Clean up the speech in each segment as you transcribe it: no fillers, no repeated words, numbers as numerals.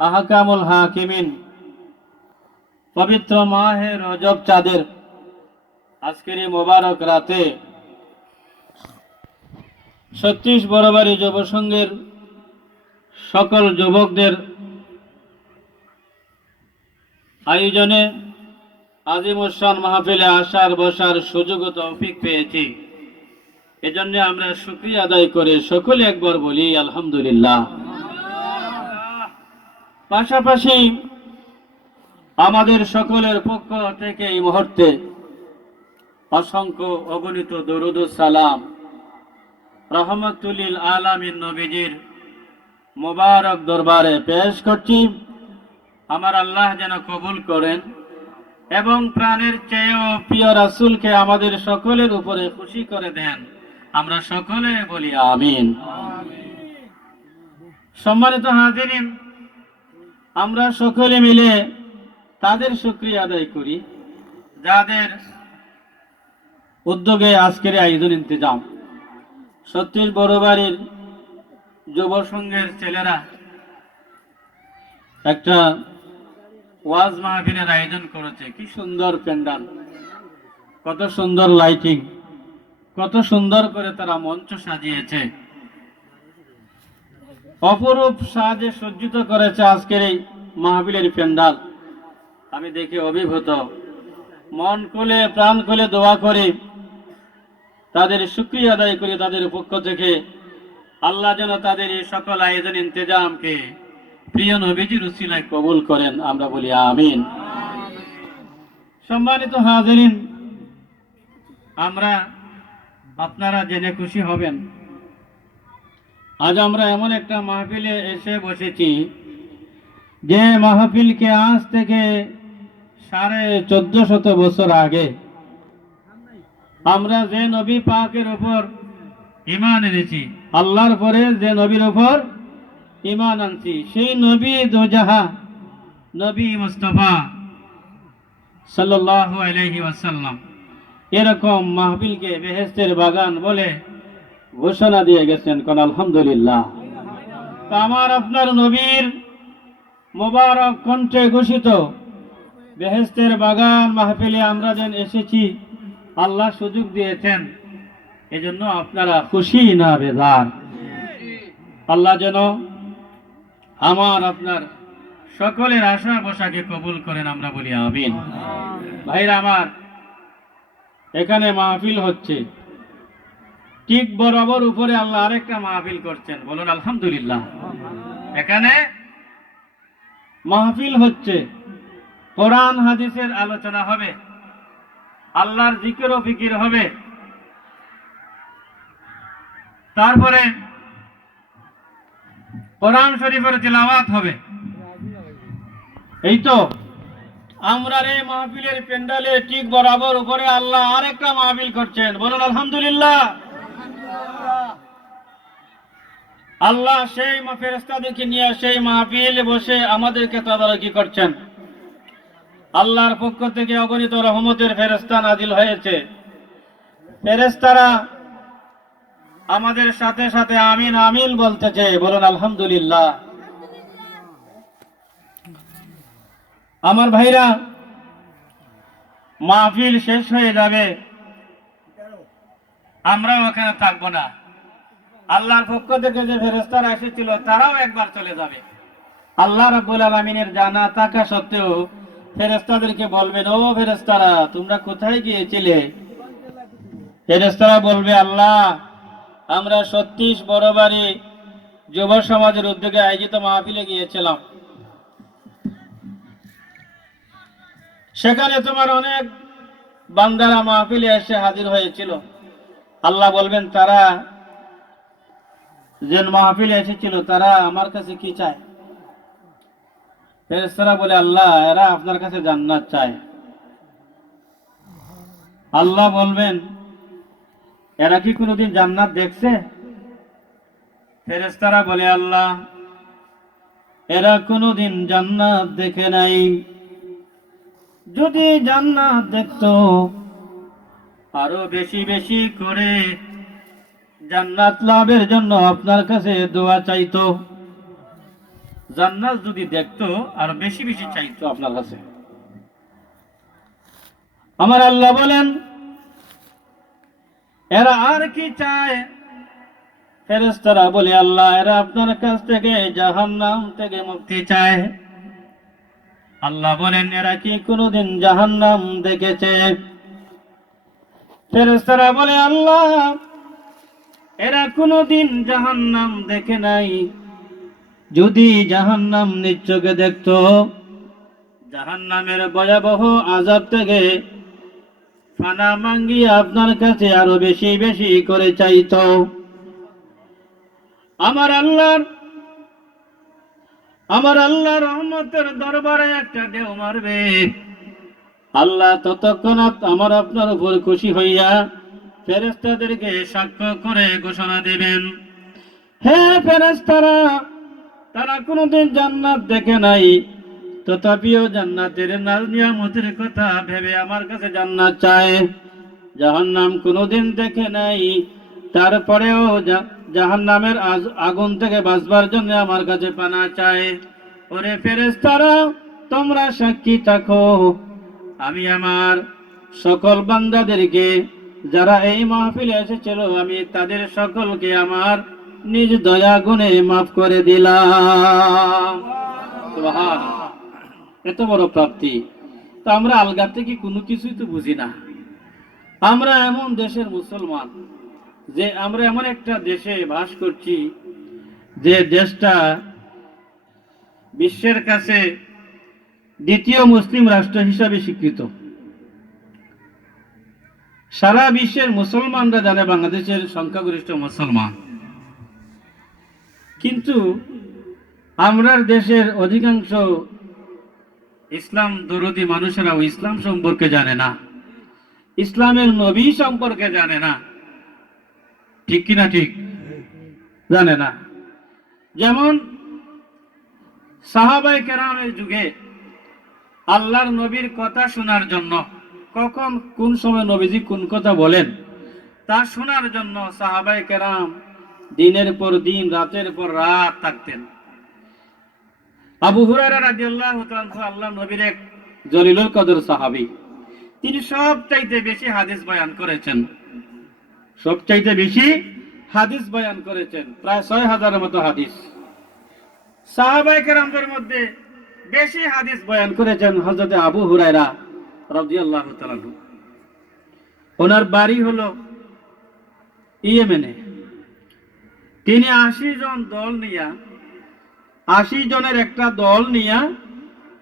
আহকামুল হাকিমিন পবিত্র মাহে রজব চাঁদের আজকের এই মোবারক রাতে ৩৬ বরাবরী যুব সংঘের সকল যুবকদের আয়োজনে আজিমুসান মাহফিলে আসার বসার সুযোগ ও তৌফিক পেয়েছি। এজন্য আমরা শুকরিয়া আদায় করে সকলে একবার বলি আলহামদুলিল্লাহ। পাশাপাশি আমাদের সকলের পক্ষ থেকে এই মুহূর্তে অসংখ্য অগণিত দরুদ ও সালাম রহমতুল আলামিন নবীজির মোবারক দরবারে পেশ করছি। আমার আল্লাহ যেন কবুল করেন এবং প্রাণের চেয়েও প্রিয় রাসূলকে আমাদের সকলের উপরে খুশি করে দেন। আমরা সকলে বলি আমিন। সম্মানিত হাজিরিন, আমরা সকলে মিলে তাদের শুকরিয়া আদায় করি যাদের উদ্যোগে আজকের আয়োজন ইন্তজাম। ৩৬ বরাবরীর যুব সংঘের ছেলেরা একটা ওয়াজ মাহফিলের আয়োজন করেছে। কি সুন্দর প্যান্ডাল, কত সুন্দর লাইটিং, কত সুন্দর করে তারা মঞ্চ সাজিয়েছে, অপরূপ সাজে সজ্জিত করেছে আজকের এই মাহফিলের প্যান্ডাল। আমি দেখে অভিভূত, মন খুলে প্রাণ খুলে দোয়া করি, তাদের শুকরিয়া আদায় করি তাদের পক্ষ থেকে। আল্লাহ যেন তাদের এই সকল আয়োজন ইন্তজামকে প্রিয় নবীজির উসিলায় কবুল করেন। আমরা বলি আমিন। সম্মানিত হাজিরিন, আপনারা জেনে খুশি হবেন, আজ আমরা এমন একটা মাহফিলে এসে বসেছি যে মাহফিলকে আজ থেকে 1450 বছর আগে আমরা যে নবী পাকের উপর ঈমান এনেছি, আল্লাহর পরে যে নবীর উপর ঈমান আনছি, সেই নবী দোজাহা নবী মুস্তাফা সাল্লাল্লাহু আলাইহি ওয়াসাল্লাম এরকম মাহফিলকে বেহেশতের বাগান বলে ঘোষণা দিয়ে গেছেন। কোন আলহামদুলিল্লাহ। আমার আপনার নবীর মোবারক কণ্ঠে ঘোষিত বেহেশতের বাগান মাহফিলে আমরা যেন এসেছি, আল্লাহ সুযোগ দিয়েছেন, এজন্য আপনারা খুশি না বেজার। আল্লাহ যেন আমার আপনার সকলের আশা বসাকে কবুল করেন। আমরা বলি আমিন। ভাইরা আমার, এখানে মাহফিল হচ্ছে, ঠিক বরাবর উপরে আল্লাহ আরেকটা মাহফিল করছেন। বলুন আলহামদুলিল্লাহ। এখানে মাহফিল হচ্ছে, কোরআন হাদিসের আলোচনা হবে, আল্লাহর জিকির ও ফিকির হবে, তারপরে কোরআন শরীফের তিলাওয়াত হবে। এই তো আমরা এই মাহফিলের প্যান্ডালে ঠিক বরাবর উপরে আল্লাহ আরেকটা মাহফিল করছেন। বলুন আলহামদুলিল্লাহ। আল্লাহ সেই ফেরেশতাদেরকে নিয়ে সেই মাহফিলে বসে আমাদেরকে তদারকি করছেন। আল্লাহর পক্ষ থেকে অগণিত রহমতের ফেরেশতা নাজিল হয়েছে। ফেরেশতারা আমাদের সাথে সাথে আমিন আমিন বলতেছে। বলুন আলহামদুলিল্লাহ। আমার ভাইরা, মাহফিল শেষ হয়ে যাবে, আমরাও ওখানে থাকবো না। আল্লাহর পক্ষ থেকে যে ফেরেশতারা এসেছিল তারাও একবার চলে যাবে। আল্লাহ রাব্বুল আলামিনের জানা থাকা সত্ত্বেও ফেরেশতাদেরকে বলবেন, ও ফেরেশতারা তোমরা কোথায় গিয়েছিলে? ফেরেশতারা বলবে, আল্লাহ আমরা ৩৬ বরাবরী যুব সমাজের উদ্যোগে আয়োজিত মাহফিলে গিয়েছিলাম, সেখানে তোমার অনেক বান্দারা মাহফিলে এসে হাজির হয়েছিল। আল্লাহ বলবেন, তারা যে মাহফিলে এসেছিল তারা আমার কাছে কি চায়? ফেরেশতারা বলে, আল্লাহ এরা আপনার কাছে জান্নাত চায়। আল্লাহ বলবেন, এরা কি কোনোদিন জান্নাত দেখছে? ফেরেশতারা বলে, আল্লাহ এরা কোনোদিন জান্নাত দেখে নাই। যদি জান্নাত দেখতো আরো বেশি বেশি করে জান্নাত লাভের জন্য আপনার কাছে দোয়া চাইতো। জান্নাত যদি দেখতো আর বেশি বেশি চাইতো আপনার কাছে। আমার আল্লাহ বলেন, এরা আর কি চায়? ফেরেশতারা বলে, আল্লাহ এরা আপনার কাছ থেকে জাহান্নাম থেকে মুক্তি চায়। আল্লাহ বলেন, এরা কি কোনোদিন জাহান্নাম দেখেছে? ফেরেশতারা বলে, আল্লাহ এরা কোনোদিন জাহান্নাম দেখে নাই। যদি জাহান্নাম নিজ চোখে দেখতো, জাহান্নামের ভয়াবহ আযাব থেকে ফানা মাঙ্গিয়ে আপনার কাছে আরো বেশি বেশি করে চাইতো। আমার আল্লাহ রহমতের দরবারে একটা ঢেউ মারবে। আল্লাহ ততক্ষণাৎ আমার আপনার উপর খুশি হইয়া ফেরেশতাদেরকে সাক্ষ্য করে ঘোষণা দিবেন, হে ফেরেশতারা, তারা কোনোদিন জান্নাত দেখে নাই, তথাপিও জান্নাতের নাজ নিয়ামতের কথা ভেবে আমার কাছে জান্নাত চায়। জাহান্নাম কোনোদিন দেখে নাই, তারপরেও জাহান্নামের আগুন থেকে বাঁচবার জন্য আমার কাছে পানা চায়। ওরে ফেরেশতারা, তোমরা সাক্ষী থাকো, আমি আমার সকল বান্দাদেরকে যারা এই মাহফিলে এসেছিল, আমি তাদের সকলকে আমার নিজ দয়া গুণে মাফ করে দিলাম। সুবহানাল্লাহ, এত বড় প্রাপ্তি। তো আমরা আলগা থেকে কোনো কিছুই তো বুঝি না। আমরা এমন দেশের মুসলমান যে আমরা এমন একটা দেশে বাস করছি যে দেশটা বিশ্বের কাছে দ্বিতীয় মুসলিম রাষ্ট্র হিসাবে স্বীকৃত। সারা বিশ্বের মুসলমানরা জানে বাংলাদেশের সংখ্যাগরিষ্ঠ মুসলমান, কিন্তু আমরা দেশের অধিকাংশ ইসলাম দরদি মানুষেরাও ইসলাম সম্পর্কে জানে না, ইসলামের নবী সম্পর্কে জানে না। ঠিক কিনা? ঠিক জানে না। যেমন সাহাবায়ে কেরামের যুগে আল্লাহর নবীর কথা শোনার জন্য, কখন কোন সময় নবীজি কোন কথা বলেন তা শোনার জন্য সাহাবায়ে কেরাম দিনের পর দিন, রাতের পর রাত থাকতেন। আবু হুরায়রা রাদিয়াল্লাহু তাআলা আল্লাহর নবীর এক জলিলুল কদর সাহাবী, তিনি সবচাইতে বেশি হাদিস বয়ান করেছেন, সবচাইতে বেশি হাদিস বয়ান করেছেন, প্রায় ৬,০০০-এর মতো হাদিস। সাহাবায়ে কেরামদের মধ্যে বেশি হাদিস বয়ান করেছেন হযরত আবু হুরায়রা রাদিয়াল্লাহু তাআলা। ওনার বাড়ি হলো ইয়েমেনে। তিনি ৮০ জনের একটা দল নিয়া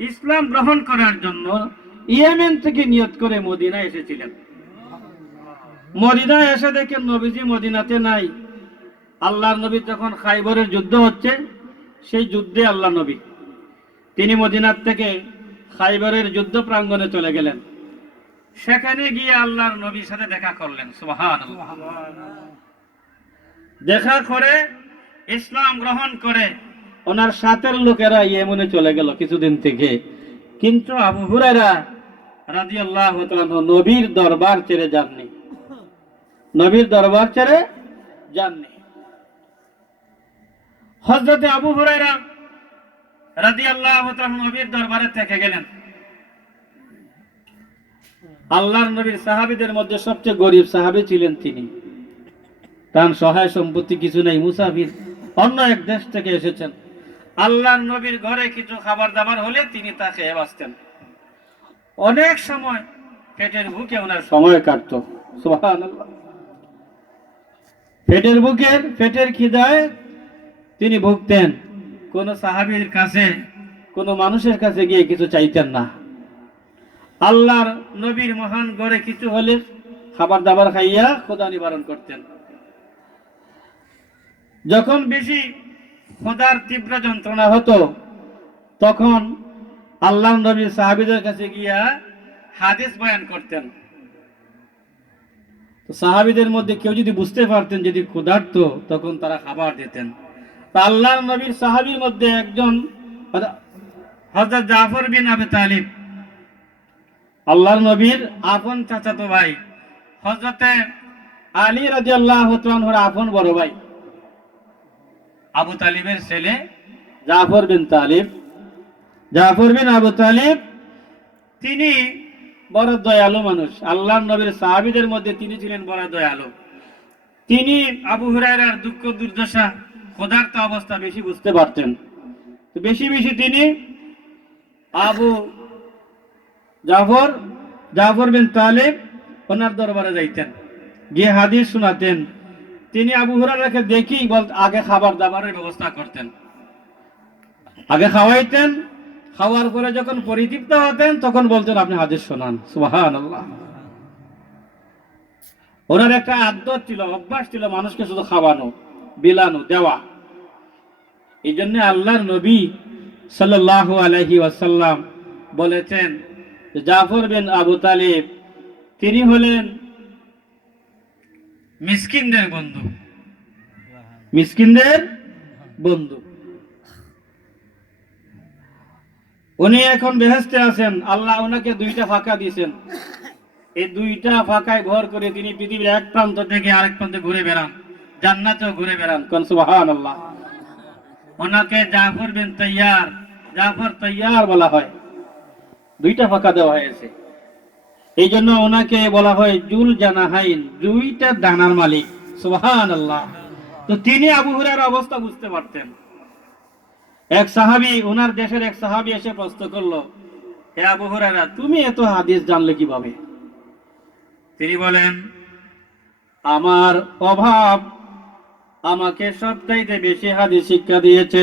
ইসলাম গ্রহণ করার জন্য ইয়েমেন থেকে নিয়ত করে মদিনা এসেছিলেন। মদিনায় এসে দেখেন নবীজি মদিনাতে নাই। আল্লাহর নবী যখন খাইবরের যুদ্ধ হচ্ছে, সেই যুদ্ধে আল্লাহ নবী তিনি মদিনার থেকে খাইবরের যুদ্ধ প্রাঙ্গণে চলে গেলেন। সেখানে গিয়ে আল্লাহর নবীর সাথে দেখা করলেন। সুবহানাল্লাহ। দেখা করে ইসলাম গ্রহণ করে ওনার সাথের লোকেরা ইয়েমেনে চলে গেল কিছুদিন থেকে। কিন্তু আবু হুরায়রা রাদিয়াল্লাহু তাআলা নবীর দরবার ছেড়ে যাননি, নবীর দরবার ছেড়ে যাননি। হযরত আবু হুরায়রা রাদিয়াল্লাহু তাআলা নবীর দরবারে থেকে গেলেন। আল্লাহর নবীর সাহাবীদের মধ্যে সবচেয়ে গরীব সাহাবী ছিলেন তিনি। তার সহায় সম্পত্তি কিছু নেই, মুসাফির, অন্য এক দেশ থেকে এসেছেন। আল্লাহর নবীর ঘরে কিছু খাবার দাবার হলে তিনি তা খেয়ে বাঁচতেন। অনেক সময় পেটের ভুকে ওনার সময় কাটত। সুবহানাল্লাহ। পেটের খিদায় তিনি ভুগতেন। কোন সাহাবীর কাছে, কোন মানুষের কাছে গিয়ে কিছু চাইতেন না। আল্লাহর নবীর মহান ঘরে কিছু হলে খাবার দাবার খাইয়া ক্ষুধা নিবারণ করতেন। যখন বেশি ক্ষুধার তীব্র যন্ত্রণা হতো, তখন আল্লাহর নবী সাহাবীদের কাছে গিয়া হাদিস বয়ান করতেন। তো সাহাবীদের মধ্যে কেউ যদি বুঝতে পারতেন যদি ক্ষুধার্ত, তখন তারা খাবার দিতেন। তা আল্লাহর নবীর সাহাবীর মধ্যে একজন হযরত জাফর বিন আবি তালিব, আল্লাহর নবীর আপন চাচাতো ভাই, হযরত আলী রাদিয়াল্লাহু তাআলার আপন বড় ভাই, আবু তালিবের ছেলে জাফর বিন তালিব, জাফর বিন আবু তালিব, তিনি বড় দয়ালু মানুষ। আল্লাহর নবীর সাহাবীদের মধ্যে তিনি ছিলেন বড় দয়ালু। তিনি আবু হুরায়রার দুঃখ দুর্দশা, ক্ষুধার্ত অবস্থা বেশি বুঝতে পারতেন। বেশি বেশি তিনি আবু জাফর, জাফর বিন তালিব ওনার দরবারে যাইতেন, গিয়ে হাদিস শোনাতেন। তিনি আবু হুরায়রাকে দেখি আগে খাবার দাবারের ব্যবস্থা করতেন, আগে খাওয়াইতেন, খাওয়ার পরে যখন পরিতৃপ্ত হতেন তখন বলতেন আপনি হাদিস শোনান। সুবহানাল্লাহ। ওনার একটা আদত ছিল, অভ্যাস ছিল মানুষকে শুধু খাওয়ানো, বিলানো, দেওয়া। এই জন্য আল্লাহর নবী সাল্লাল্লাহু আলাইহি ওয়াসাল্লাম বলেছেন জাফর বিন আবু তালিব তিনি হলেন মিসকিনদের বন্ধু, মিসকিনদের বন্ধু। উনি এখন বেহেশতে আছেন, আল্লাহ ওনাকে দুইটা ফাঁকা দিয়েছেন। এই দুইটা ফাঁকায় ভর করে তিনি পৃথিবীর এক প্রান্ত থেকে আরেক প্রান্তে ঘুরে বেড়ান, জান্নাতেও ঘুরে বেড়ান। কোন সুবহানাল্লাহ। ওনাকে জাফর বিন তাইয়ার, জাফর তাইয়ার বলা হয়। দুইটা ফাঁকা দেওয়া হয়েছে, এই জন্য ওনাকে বলা হয় জুল জানাহাইন, দুইটা ডানার মালিক। সুবহানাল্লাহ। তো তিনি আবু হুরায়রার অবস্থা বুঝতে পারতেন। এক সাহাবী, ওনার দেশের এক সাহাবী এসে প্রশ্ন করলো, হে আবু হুরায়রা, তুমি এত হাদিস জানলে কিভাবে? তিনি বলেন, আমার অভাব আমাকে সবচাইতে বেশি হাদিস শিক্ষা দিয়েছে।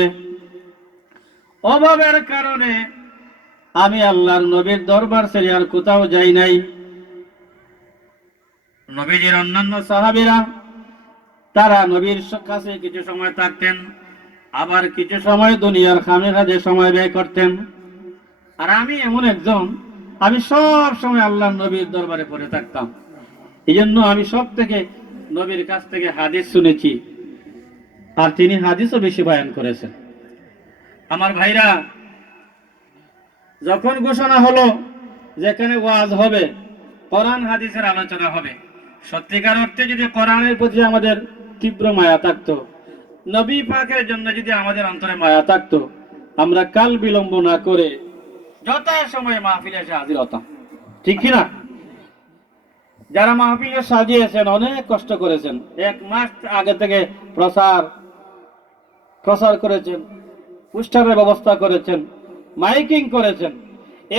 অভাবের কারণে আমি আল্লাহর নবীর দরবার ছেড়ে আর কোথাও যাই নাই। নবীজির অন্যান্য সাহাবীরা তারা নবীর কাছে কিছু সময় থাকতেন, আবার কিছু সময় দুনিয়ার খামে কাজে সময় ব্যয় করতেন। আর আমি এমন একজন, আমি সব সময় আল্লাহর নবীর দরবারে পড়ে থাকতাম। এই জন্য আমি সব থেকে নবীর কাছ থেকে হাদিস শুনেছি, আর তিনি হাদিসও বেশি বয়ান করেছেন। আমার ভাইরা, যখন ঘোষণা হলো যেখানে ওয়াজ হবে, কোরআন হাদিসের আলোচনা হবে, সত্যিকার অর্থে যদি কোরআনের প্রতি আমাদের তীব্র মায়া থাকতো, নবী পাকের জন্য যদি আমাদের অন্তরে মায়া থাকতো, আমরা কাল বিলম্ব না করে যথা সময়ে মাহফিলে এসে হাজির হতাম। ঠিক কিনা? যারা মাহফিলে সাজিয়েছেন অনেক কষ্ট করেছেন, 1 মাস আগে থেকে প্রচার করেছেন, পোস্টারের ব্যবস্থা করেছেন, মাইকিং করেছেন।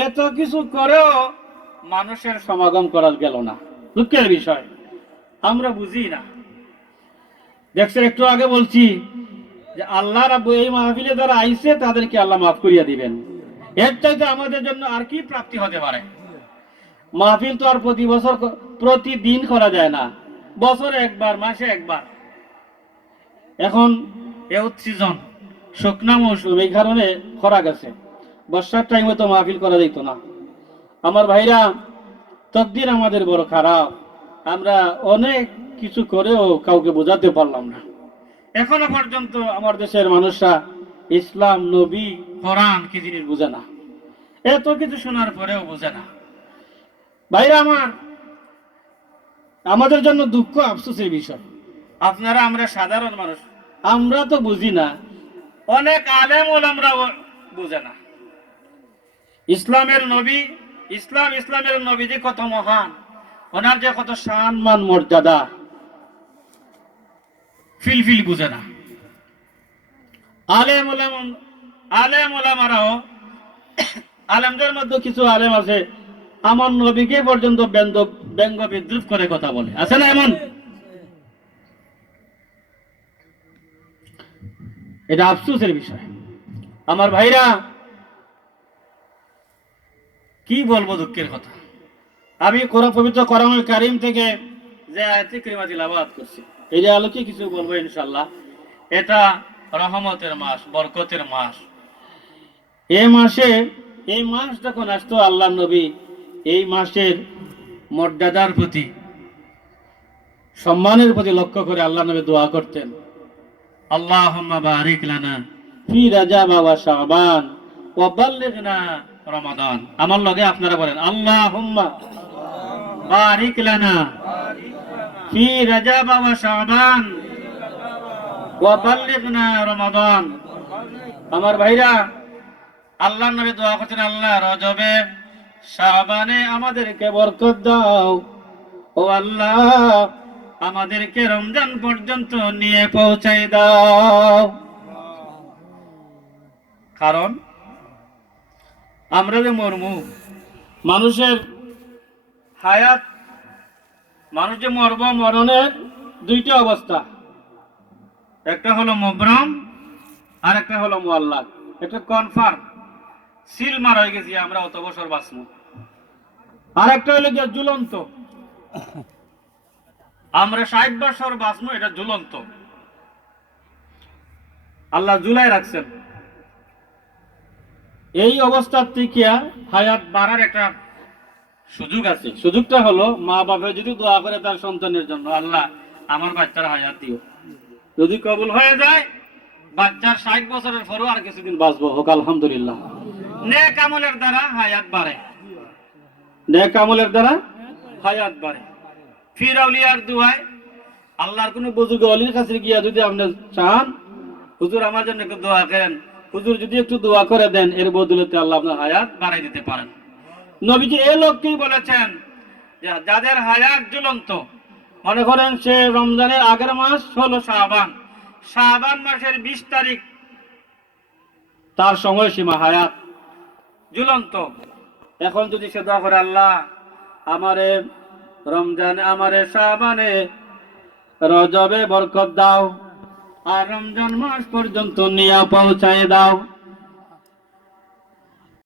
এত কিছু করেও মানুষের সমাগম করা গেল না। দুঃখের বিষয়, আমরা বুঝি না। দেখছেন, একটু আগে বলছি যে আল্লাহ রাব্বু এই মাহফিলে যারা আইছে তাদেরকে আল্লাহ মাফ করিয়া দিবেন। এর চাইতে আমাদের জন্য আর কি প্রাপ্তি হতে পারে? মাহফিল তো আর প্রতিদিন করা যায় না, বছরে একবার, মাসে একবার। এখন এউথ সিজন, শুকনা মৌসুম, এই কারণে খরা গেছে। বর্ষার টাইমে তো মাহফিল করা যেত না। আমার ভাইরা, তকদির আমাদের বড় খারাপ। আমরা অনেক কিছু করেও কাউকে বোঝাতে পারলাম না। এখনো পর্যন্ত আমার দেশের মানুষরা ইসলাম, নবী, কোরআন কি জিনিস বোঝে না। এত কিছু শোনার পরেও বোঝে না। ভাইরা আমার, আমাদের জন্য দুঃখ, আফসোসের বিষয়। আপনারা, আমরা সাধারণ মানুষ, আমরা তো বুঝি না। অনেক আলেম ওলামারাও বুঝে না। ইসলামের নবী, ইসলামের নবী যে কত মহান, ওনার যে কত সম্মান মর্যাদা, ফিল বুঝে না। আলেম ওলামারাও, আলেমদের মধ্যে কিছু আলেম আছে আমার নবীকে পর্যন্ত ব্যঙ্গ বিদ্রুপ করে কথা বলে, আছে না এমন? এটা আফসোসের বিষয়। আমার ভাইরা, কি বলবো দুঃখের কথা। আমি পবিত্র কোরআনুল কারীম থেকে যে আয়াতে কারিমা তিলাওয়াত করছি, এই যে আলোকে কিছু বলবো ইনশাআল্লাহ। এটা রহমতের মাস, বরকতের মাস। এই মাস যখন আসতো, আল্লাহ নবী এই মাসের মর্যাদার প্রতি, সম্মানের প্রতি লক্ষ্য করে আল্লাহ নবী দোয়া করতেন, আল্লাহুম্মা বারিক লানা ফি রাজাব ওয়া শাবান ওয়া বাল্লিগনা রমাদান। আমার লগে আপনারা বলেন, আল্লাহুম্মা বারিক লানা ফি রাজাব ওয়া শাবান ওয়া বাল্লিগনা রমাদান। আমার ভাইরা, আল্লাহ নবী দোয়া করছেন, আল্লাহ রজবে শাবানে আমাদেরকে বরকত দাও, ও আল্লাহ আমাদেরকে রমজান পর্যন্ত নিয়ে পৌঁছাই দাও। কারণ আমরা যে মরমু, মানুষের হায়াত, মানুষ যে মরব, মরণের দুইটা অবস্থা, একটা হলো মুবরম আর একটা হলো মুআল্লাক। একটা কনফার্ম সিল মারা হয়ে গেছি আমরা অত বছর বাঁচবো, আর একটা হলো গিয়ে ঝুলন্ত, আমরা 60 বছর বাঁচবো, এটা ঝুলন্ত। আল্লাহ ঝুলাই রাখছেন। এই অবস্থার থেকে হায়াত বাড়ার একটা সুযোগ আছে। সুযোগটা হলো মা বাবা যদি দোয়া করে তার সন্তানের জন্য, আল্লাহ আমার বাচ্চার হায়াত দিও, যদি কবুল হয়ে যায় বাচ্চার 60 বছরের পরও আর কিছুদিন বাঁচবো, হোক আলহামদুলিল্লাহ। নেক আমলের দ্বারা হায়াত বাড়ে, নেক আমলের দ্বারা হায়াত বাড়ে। ফির আউলিয়ার দুয়ায়, আল্লাহর কোন বুজুর্গ ওলির কাছে গিয়া যদি আপনি চান হুজুর আমার জন্য একটু দোয়া করেন, হুজুর যদি একটু দোয়া করে দেন, এর বদলতে আল্লাহ আপনার হায়াত বাড়াই দিতে পারেন। নবীজি এই লোককেই বলেছেন যে যাদের হায়াত ঝুলন্ত, মনে করেন সে রমজানের আগের মাস হলো শাবান, শাবান মাসের 20 তারিখ তার সময়সীমা, হায়াত ঝুলন্ত। এখন যদি সে দোয়া করে, আল্লাহ আমারে রমজানে, আমারে শাবানে, রজবে বরকত দাও, আর রমজান মাস পর্যন্ত নিয়ে পৌঁছায় দাও,